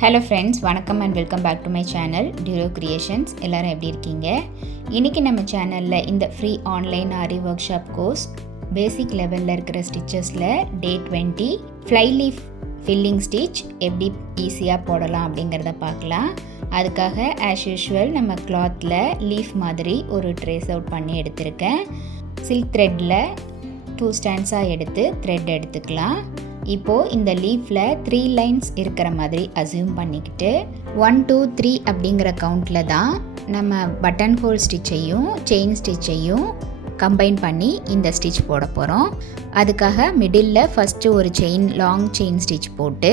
Hello friends, வணக்கம் and welcome back to my channel டியூரோ creations. எல்லோரும் எப்படி இருக்கீங்க? இன்றைக்கி நம்ம சேனலில் இந்த free online Aari workshop course basic லெவலில் இருக்கிற ஸ்டிச்சஸில் day 20 fly leaf filling stitch எப்படி ஈஸியாக போடலாம் அப்படிங்கிறத பார்க்கலாம். அதுக்காக ஆஸ் யூஷுவல் நம்ம கிளாத்தில் லீஃப் மாதிரி ஒரு ட்ரேஸ் அவுட் பண்ணி எடுத்திருக்கேன். சில்க் த்ரெட்டில் 2 ஸ்டாண்ட்ஸாக எடுத்து த்ரெட் எடுத்துக்கலாம். இப்போது இந்த லீஃபில் 3 லைன்ஸ் இருக்கிற மாதிரி அசியூம் பண்ணிக்கிட்டு 1 2 3 அப்படிங்கிற கவுண்டில் தான் நம்ம பட்டன் ஹோல் ஸ்டிச்சையும் செயின் ஸ்டிச்சையும் கம்பைன் பண்ணி இந்த ஸ்டிச் போட போகிறோம். அதுக்காக மிடில் ஃபஸ்ட்டு ஒரு லாங் செயின் ஸ்டிச் போட்டு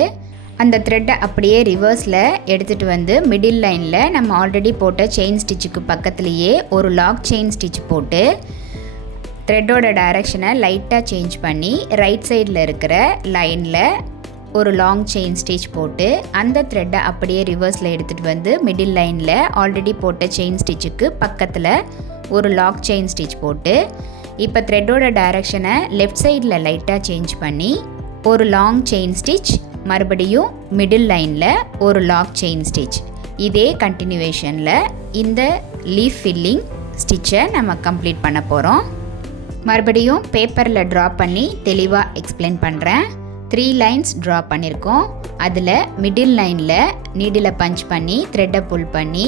அந்த த்ரெட்டை அப்படியே ரிவர்ஸில் எடுத்துகிட்டு வந்து மிடில் லைனில் நம்ம ஆல்ரெடி போட்ட செயின் ஸ்டிச்சுக்கு பக்கத்துலேயே ஒரு லாக் செயின் ஸ்டிச் போட்டு த்ரெட்டோட டைரக்ஷனை லைட்டாக சேஞ்ச் பண்ணி ரைட் சைடில் இருக்கிற லைனில் ஒரு லாங் செயின் ஸ்டிச் போட்டு அந்த த்ரெட்டை அப்படியே ரிவர்ஸில் எடுத்துகிட்டு வந்து மிடில் லைனில் ஆல்ரெடி போட்ட செயின் ஸ்டிச்சுக்கு பக்கத்தில் ஒரு லாக் செயின் ஸ்டிச் போட்டு இப்போ த்ரெட்டோட டைரக்ஷனை லெஃப்ட் சைடில் லைட்டாக சேஞ்ச் பண்ணி ஒரு லாங் செயின் ஸ்டிச், மறுபடியும் மிடில் லைனில் ஒரு லாக் செயின் ஸ்டிச். இதே கண்டினியூவேஷனில் இந்த லீஃப் ஃபில்லிங் ஸ்டிச்சை நம்ம கம்ப்ளீட் பண்ண போகிறோம். மறுபடியும் பேப்பரில் ட்ரா பண்ணி தெளிவாக எக்ஸ்பிளைன் பண்ணுறேன். 3 லைன்ஸ் ட்ரா பண்ணியிருக்கோம். அதில் மிடில் லைனில் நீடில் பஞ்ச் பண்ணி த்ரெட்டை புல் பண்ணி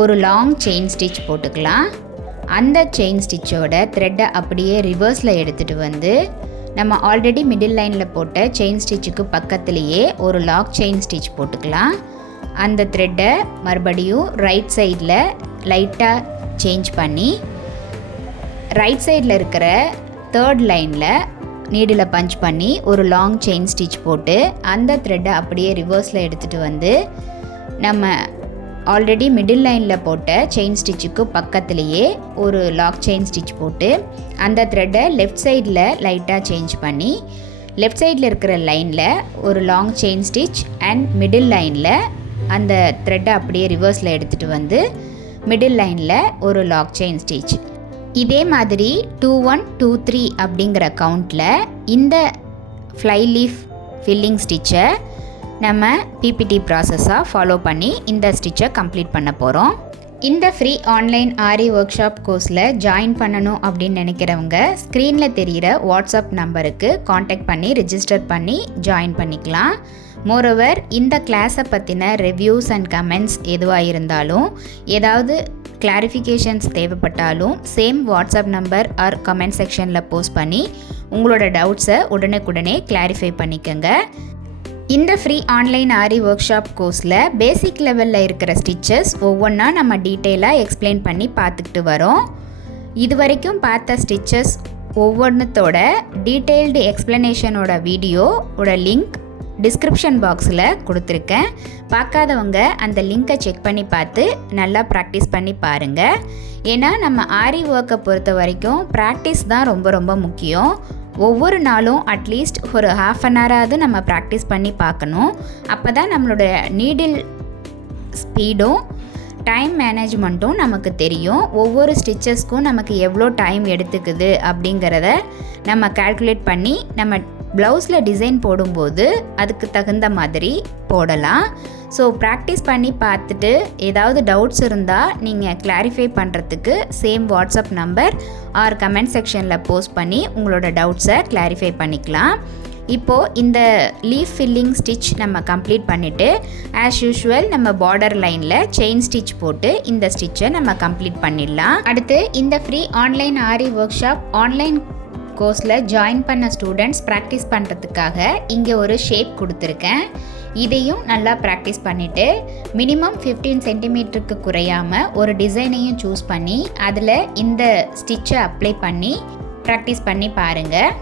ஒரு லாங் செயின் ஸ்டிச் போட்டுக்கலாம். அந்த செயின் ஸ்டிச்சோட த்ரெட்டை அப்படியே ரிவர்ஸில் எடுத்துகிட்டு வந்து நம்ம ஆல்ரெடி மிடில் லைனில் போட்ட செயின் ஸ்டிச்சுக்கு பக்கத்துலேயே ஒரு லாக் செயின் ஸ்டிச் போட்டுக்கலாம். அந்த த்ரெட்டை மறுபடியும் ரைட் சைடில் லைட்டாக சேஞ்ச் பண்ணி ரைட் சைடில் இருக்கிற 3rd லைனில் நீடில் பஞ்ச் பண்ணி ஒரு லாங் செயின் ஸ்டிச் போட்டு அந்த த்ரெட்டை அப்படியே ரிவர்ஸில் எடுத்துகிட்டு வந்து நம்ம ஆல்ரெடி மிடில் லைனில் போட்ட செயின் ஸ்டிச்சுக்கு பக்கத்துலேயே ஒரு லாக் செயின் ஸ்டிச் போட்டு அந்த த்ரெட்டை லெஃப்ட் சைடில் லைட்டாக சேஞ்ச் பண்ணி லெஃப்ட் சைடில் இருக்கிற லைனில் ஒரு long chain stitch and middle லைனில் அந்த த்ரெட்டை அப்படியே ரிவர்ஸில் எடுத்துகிட்டு வந்து மிடில் லைனில் ஒரு லாக் செயின் ஸ்டிச். இதே மாதிரி 2 1 2 3 அப்படிங்கிற கவுண்டில் இந்த ஃப்ளை லீஃப் ஃபில்லிங் ஸ்டிச்சை நம்ம பிபிடி ப்ராசஸாக ஃபாலோ பண்ணி இந்த ஸ்டிச்சை கம்ப்ளீட் பண்ண போகிறோம். இந்த free online Aari workshop கோர்ஸில் ஜாயின் பண்ணணும் அப்படின்னு நினைக்கிறவங்க ஸ்க்ரீனில் தெரிகிற வாட்ஸ்அப் நம்பருக்கு காண்டாக்ட் பண்ணி ரிஜிஸ்டர் பண்ணி ஜாயின் பண்ணிக்கலாம். மோரோவர் இந்த கிளாஸை பற்றின ரிவ்யூஸ் அண்ட் கமெண்ட்ஸ் எதுவாக இருந்தாலும், ஏதாவது கிளாரிஃபிகேஷன்ஸ் தேவைப்பட்டாலும் same WhatsApp number or comment செக்ஷனில் போஸ்ட் பண்ணி உங்களோட டவுட்ஸை உடனுக்குடனே கிளாரிஃபை பண்ணிக்கோங்க. இந்த free online Aari workshop கோர்ஸில் பேசிக் லெவலில் இருக்கிற ஸ்டிச்சஸ் ஒவ்வொன்றா நம்ம டீட்டெயிலாக எக்ஸ்பிளைன் பண்ணி பார்த்துக்கிட்டு வரோம். இது வரைக்கும் பார்த்த ஸ்டிச்சஸ் ஒவ்வொன்றத்தோட டீட்டெயில்டு எக்ஸ்ப்ளனேஷனோட வீடியோவோட லிங்க் டிஸ்கிரிப்ஷன் பாக்ஸில் கொடுத்துருக்கேன். பார்க்காதவங்க அந்த லிங்க்கை செக் பண்ணி பார்த்து நல்லா ப்ராக்டிஸ் பண்ணி பாருங்கள். ஏன்னா நம்ம ஆரி ஒர்க்கை பொறுத்த வரைக்கும் ப்ராக்டிஸ் தான் ரொம்ப ரொம்ப முக்கியம். ஒவ்வொரு நாளும் அட்லீஸ்ட் ஒரு ½ அன் ஹவராவது நம்ம ப்ராக்டிஸ் பண்ணி பார்க்கணும். அப்போ தான் நம்மளோட நீடில் ஸ்பீடும் டைம் மேனேஜ்மெண்ட்டும் நமக்கு தெரியும். ஒவ்வொரு ஸ்டிச்சஸ்க்கும் நமக்கு எவ்வளோ டைம் எடுத்துக்குது அப்படிங்கிறத நம்ம கால்குலேட் பண்ணி நம்ம ப்ளவுஸில் டிசைன் போடும்போது அதுக்கு தகுந்த மாதிரி போடலாம். ஸோ ப்ராக்டிஸ் பண்ணி பார்த்துட்டு ஏதாவது டவுட்ஸ் இருந்தால் நீங்கள் கிளாரிஃபை பண்ணுறதுக்கு same WhatsApp number or comment செக்ஷனில் போஸ்ட் பண்ணி உங்களோட டவுட்ஸை கிளாரிஃபை பண்ணிக்கலாம். இப்போது இந்த லீஃப் ஃபில்லிங் ஸ்டிச் நம்ம கம்ப்ளீட் பண்ணிவிட்டு ஆஸ் யூஷுவல் நம்ம பார்டர் லைனில் செயின் ஸ்டிச் போட்டு இந்த ஸ்டிச்சை நம்ம கம்ப்ளீட் பண்ணிடலாம். அடுத்து இந்த free online Aari workshop online கோர்ஸில் ஜாயின் பண்ண ஸ்டூடெண்ட்ஸ் ப்ராக்டிஸ் பண்ணுறதுக்காக இங்கே ஒரு ஷேப் கொடுத்துருக்கேன். இதையும் நல்லா ப்ராக்டிஸ் பண்ணிவிட்டு மினிமம் 15 சென்டிமீட்டருக்கு குறையாமல் ஒரு டிசைனையும் சூஸ் பண்ணி அதில் இந்த ஸ்டிச்சை அப்ளை பண்ணி ப்ராக்டிஸ் பண்ணி பாருங்கள்.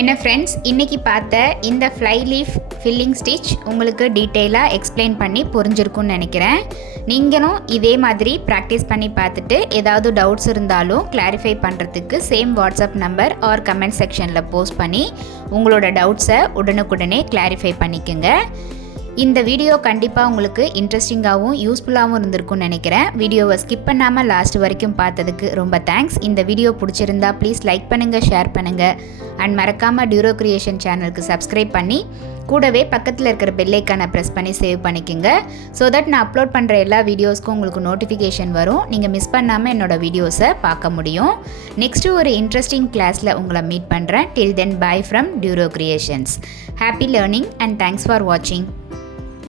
என்ன ஃப்ரெண்ட்ஸ், இன்றைக்கி பார்த்த இந்த ஃப்ளை லீஃப் ஃபில்லிங் ஸ்டிச் உங்களுக்கு டீட்டெயிலாக எக்ஸ்பிளைன் பண்ணி புரிஞ்சிருக்குன்னு நினைக்கிறேன். நீங்களும் இதே மாதிரி ப்ராக்டிஸ் பண்ணி பார்த்துட்டு ஏதாவது டவுட்ஸ் இருந்தாலும் கிளாரிஃபை பண்ணுறதுக்கு same WhatsApp number or comment செக்ஷனில் போஸ்ட் பண்ணி உங்களோட டவுட்ஸை உடனுக்குடனே கிளாரிஃபை பண்ணிக்கோங்க. இந்த வீடியோ கண்டிப்பாக உங்களுக்கு இன்ட்ரெஸ்டிங்காகவும் யூஸ்ஃபுல்லாகவும் இருந்திருக்கும்னு நினைக்கிறேன். வீடியோவை ஸ்கிப் பண்ணாமல் லாஸ்ட் வரைக்கும் பார்த்ததுக்கு ரொம்ப தேங்க்ஸ். இந்த வீடியோ பிடிச்சிருந்தா ப்ளீஸ் லைக் பண்ணுங்கள், ஷேர் பண்ணுங்கள் அண்ட் மறக்காமல் டியூரோ கிரியேஷன் சேனலுக்கு சப்ஸ்கிரைப் பண்ணி கூடவே பக்கத்தில் இருக்கிற பெல் ஐக்கானை ப்ரெஸ் பண்ணி சேவ் பண்ணிக்கோங்க. ஸோ தட் நான் அப்லோட் பண்ணுற எல்லா வீடியோஸ்க்கும் உங்களுக்கு நோட்டிஃபிகேஷன் வரும். நீங்கள் மிஸ் பண்ணாமல் என்னோடய வீடியோஸை பார்க்க முடியும். நெக்ஸ்ட்டு ஒரு இன்ட்ரெஸ்டிங் கிளாஸில் உங்களை மீட் பண்ணுறேன். Till then bye from Duro Creations. Happy learning and thanks for வாட்சிங்.